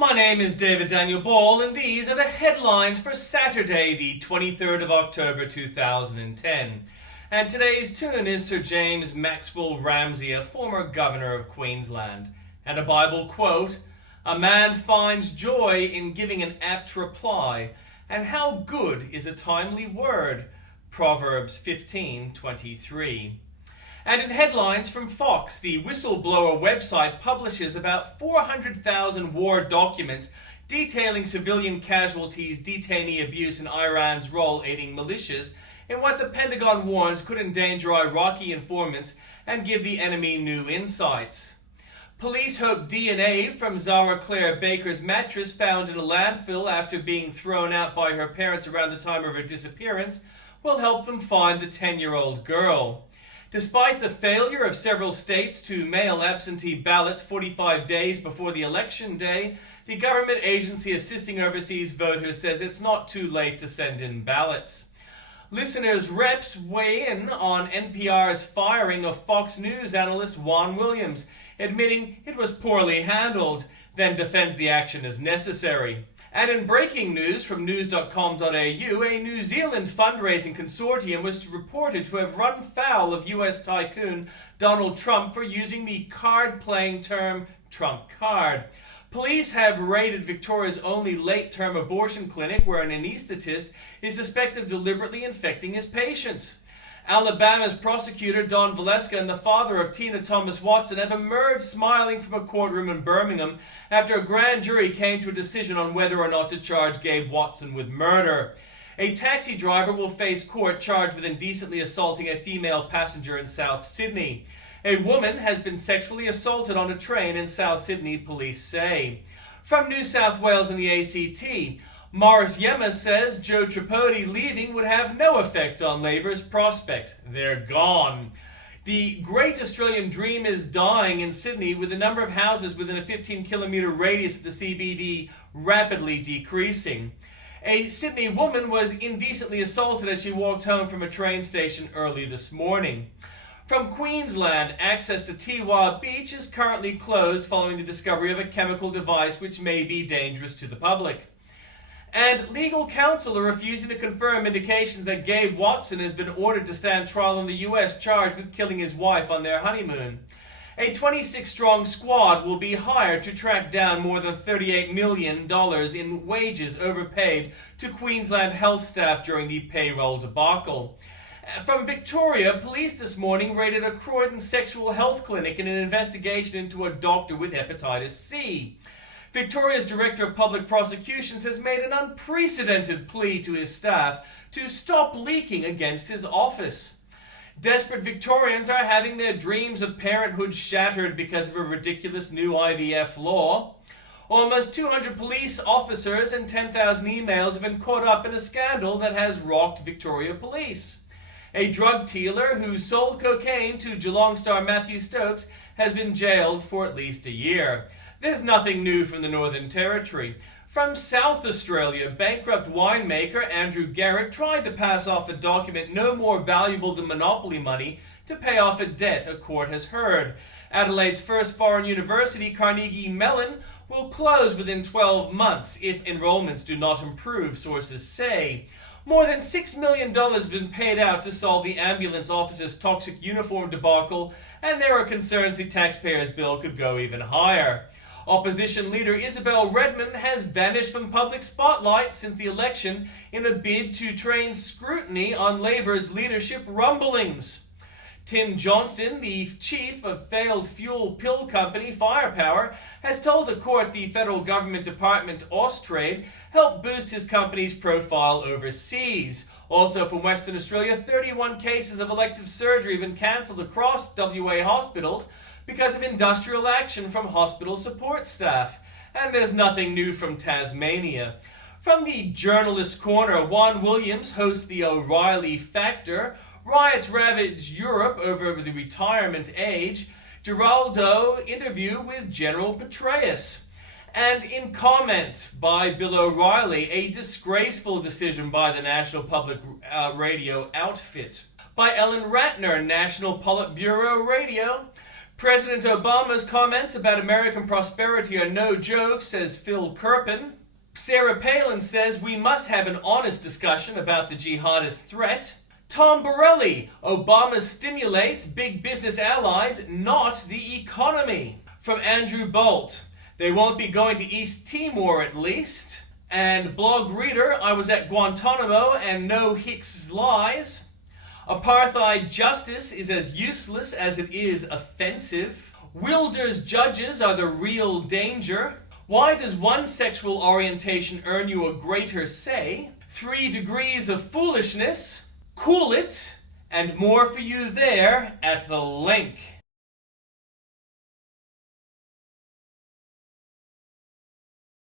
My name is David Daniel Ball, and these are the headlines for Saturday, the 23rd of October 2010. And today's tune is Sir James Maxwell Ramsay, a former governor of Queensland. And a Bible quote, "A man finds joy in giving an apt reply, and how good is a timely word." Proverbs 15:23. And in headlines from Fox, the whistleblower website publishes about 400,000 war documents detailing civilian casualties, detainee abuse, and Iran's role aiding militias in what the Pentagon warns could endanger Iraqi informants and give the enemy new insights. Police hope DNA from Zara Claire Baker's mattress found in a landfill after being thrown out by her parents around the time of her disappearance will help them find the 10-year-old girl. Despite the failure of several states to mail absentee ballots 45 days before the election day, the government agency assisting overseas voters says it's not too late to send in ballots. Listeners' reps weigh in on NPR's firing of Fox News analyst Juan Williams, admitting it was poorly handled, then defends the action as necessary. And in breaking news from news.com.au, a New Zealand fundraising consortium was reported to have run foul of US tycoon Donald Trump for using the card-playing term Trump card. Police have raided Victoria's only late-term abortion clinic where an anaesthetist is suspected of deliberately infecting his patients. Alabama's prosecutor Don Valeska and the father of Tina Thomas Watson have emerged smiling from a courtroom in Birmingham after a grand jury came to a decision on whether or not to charge Gabe Watson with murder. A taxi driver will face court charged with indecently assaulting a female passenger in South Sydney. A woman has been sexually assaulted on a train in South Sydney, police say. From New South Wales and the ACT, Morris Yema says Joe Tripodi leaving would have no effect on Labour's prospects. They're gone. The Great Australian Dream is dying in Sydney, with the number of houses within a 15-kilometre radius of the CBD rapidly decreasing. A Sydney woman was indecently assaulted as she walked home from a train station early this morning. From Queensland, access to Tiwa Beach is currently closed following the discovery of a chemical device which may be dangerous to the public. And legal counsel are refusing to confirm indications that Gabe Watson has been ordered to stand trial in the U.S. charged with killing his wife on their honeymoon. A 26-strong squad will be hired to track down more than $38 million in wages overpaid to Queensland health staff during the payroll debacle. From Victoria, police this morning raided a Croydon sexual health clinic in an investigation into a doctor with hepatitis C. Victoria's Director of Public Prosecutions has made an unprecedented plea to his staff to stop leaking against his office. Desperate Victorians are having their dreams of parenthood shattered because of a ridiculous new IVF law. Almost 200 police officers and 10,000 emails have been caught up in a scandal that has rocked Victoria Police. A drug dealer who sold cocaine to Geelong star Matthew Stokes has been jailed for at least a year. There's nothing new from the Northern Territory. From South Australia, bankrupt winemaker Andrew Garrett tried to pass off a document no more valuable than monopoly money to pay off a debt, a court has heard. Adelaide's first foreign university, Carnegie Mellon, will close within 12 months if enrollments do not improve, sources say. More than $6 million has been paid out to solve the ambulance officer's toxic uniform debacle, and there are concerns the taxpayers' bill could go even higher. Opposition leader Isabel Redmond has vanished from public spotlight since the election in a bid to train scrutiny on Labour's leadership rumblings. Tim Johnston, the chief of failed fuel pill company Firepower, has told a court the federal government department Austrade helped boost his company's profile overseas. Also from Western Australia, 31 cases of elective surgery have been cancelled across WA hospitals because of industrial action from hospital support staff. And there's nothing new from Tasmania. From the Journalist Corner, Juan Williams hosts the O'Reilly Factor. Riots ravage Europe over the retirement age. Geraldo interview with General Petraeus. And in comments by Bill O'Reilly, a disgraceful decision by the National Public Radio outfit. By Ellen Ratner, National Politburo Radio. President Obama's comments about American prosperity are no joke, says Phil Kerpen. Sarah Palin says we must have an honest discussion about the jihadist threat. Tom Borelli, Obama stimulates big business allies, not the economy. From Andrew Bolt, they won't be going to East Timor at least. And Blog Reader, I was at Guantanamo and no Hicks lies. Apartheid justice is as useless as it is offensive. Wilder's judges are the real danger. Why does one sexual orientation earn you a greater say? 3 degrees of foolishness. Cool it, and more for you there at the link.